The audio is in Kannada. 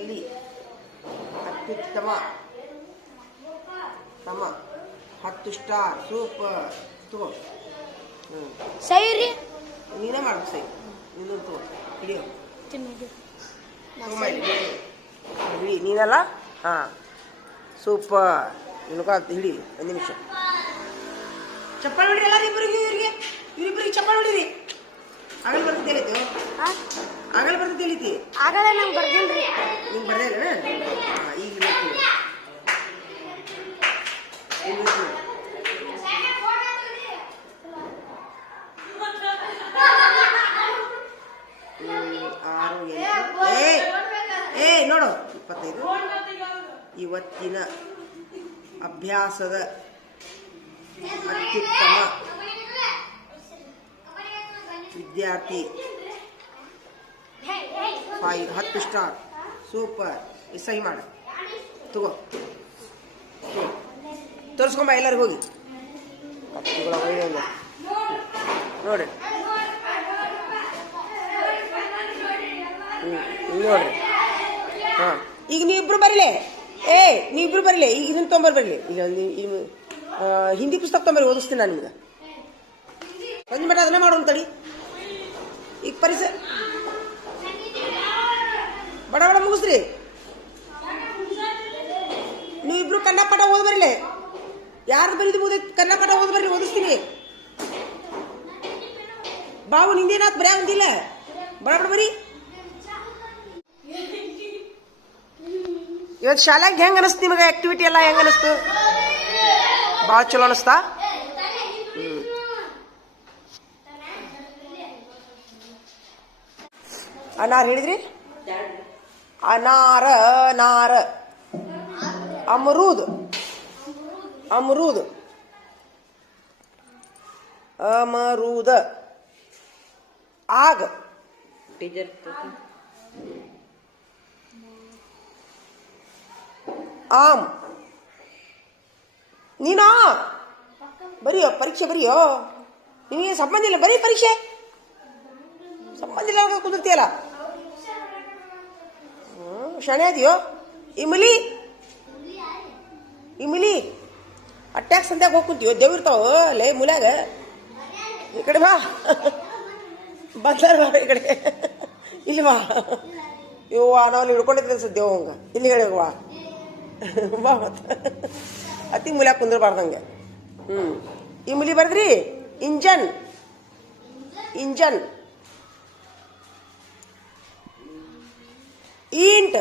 ಇಲ್ಲಿ ಅತ್ಯುತ್ತಮ ತಮ 10 ಸ್ಟಾರ್ ಸೂಪರ್ ತಗೋ. ಸೈರಿ ನೀನೇ ಮಾಡು ಸೈ ನೀನು ತಗೋ ಹಿಡಿಯೋ ಹಿಡಿ ನೀನಲ್ಲ. ಹಾಂ ಸೂಪರ್ ನಿನಗೂ ಹಿಡಿ ಒಂದು ನಿಮಿಷ. ಚಪ್ಪಾಳೆ ಹೊಡಿರಿ ಎಲ್ಲ ಇವರಿಬ್ಬರಿಗೆ ಚಪ್ಪಾಳೆ ಹೊಡಿರಿ. ಆಗಲ್ ಬರ್ತೈತೆ ಹೇಳಿತು ಆಗಲ್ ಬರ್ತೈತೆ ಹೇಳಿತಿ ಆಗಲ್ಲ ನಂಗೆ ಬರ್ದಿಲ್ರಿ. ನಿಂಗೆ ಬರ್ದಿಲ್ಲ ಈಗ ನೋಡು 25 ಇವತ್ತಿನ ಅಭ್ಯಾಸದ ಅತ್ಯುತ್ತಮ ವಿದ್ಯಾರ್ಥಿ 10 ಸ್ಟಾರ್ ಸೂಪರ್. ಸಹಿ ಮಾಡ ತಗೋ ತೋರಿಸ್ಕೊಂಬ ಎಲ್ಲರಿಗೂ ಹೋಗಿ ನೋಡಿ ನೋಡ್ರಿ. ಹಾಂ ಈಗ ನೀವಿಬ್ರು ಬರಲಿ. ನೀವಿಬ್ರು ಬರಲಿ. ಈಗ ಇದನ್ನು ತೊಗೊಂಬರ್ಬರಲಿ. ಈಗ ಹಿಂದಿ ಪುಸ್ತಕ ತೊಗೊಂಬರಿ ಓದಿಸ್ತೀನಿ ನಾನು ನಿಮ್ಗೆ. ಒಂದು ಮಟ್ಟ ಅದನ್ನೇ ಮಾಡೋಣ ತಡಿ. ಈಗ ಪರಿಸರ ಬಡ ಬಡ ಮುಗಿಸ್ರಿ. ನೀವಿಬ್ರು ಕನ್ನಡ ಪಾಠ ಓದ್ ಬರಲಿ. ಯಾರು ಬರೀದು ಕನ್ನಡ ಪಾಠ ಓದ್ ಬರ್ರಿ ಓದಿಸ್ತೀನಿ. ಬಾವು ನಿಂದೇನಾತ್ ಬರೀ ಒಂದಿಲ್ಲ. ಬಡ ಬಡ ಬರೀ. ಇವತ್ತು ಶಾಲೆಗೆ ಹೆಂಗೆ ಅನಿಸ್ತು ನಿಮಗೆ? ಆಕ್ಟಿವಿಟಿ ಎಲ್ಲ ಹೆಂಗೆ ಅನಿಸ್ತು? ಭಾಳ ಚಲೋ ಅನಿಸ್ತಾ? ಅನಾರ್ ಹೇಳಿದ್ರಿ? ಅನಾರ ನಾರ ಅಮರೂದ್ ಅಮರೂದ್ ಅಮರೂದ ಆಗ ಆಮ್ ನೀನಾ ಬರೀಯೋ ಪರೀಕ್ಷೆ ಬರೀಯೋ. ನಿನಗೆ ಸಂಬಂಧ ಇಲ್ಲ ಬರೀ ಪರೀಕ್ಷೆ ಸಂಬಂಧ ಇಲ್ಲ ಕುದುರ್ತೀಯಲ್ಲ. ಶಣೆ ಅದೆಯೋ ಇಮಲಿ ಇಮಲಿ ಅಟ್ಯಾಕ್ ಸಂತ್ಯಾಗ ಹೋಗಿ ಕುಂತೀವೋ. ದೇವ್ರಿರ್ತಾವ ಲೇ ಮುಲ್ಯಾಗ. ಈ ಕಡೆ ಬಾ ಬಂದಾರ ಬಾ ಈ ಕಡೆ. ಇಲ್ಲಿ ಬಾ ಇವ್ವ ನಾವು ಹಿಡ್ಕೊಂಡಿದ್ದೆ ಅನ್ಸುತ್ತೆ ದೇವ್ ಹಂಗ. ಇಲ್ಲಿ ಹೇಳಿ ಬಾ ಬಾ ಮತ್ತೆ ಅತಿ ಮುಲ್ಯಾಗ ಕುಂದ್ರಬಾರ್ದಂಗೆ. ಇಮಲಿ ಬರ್ದ್ರಿ. Engine engine ಈಂಟ್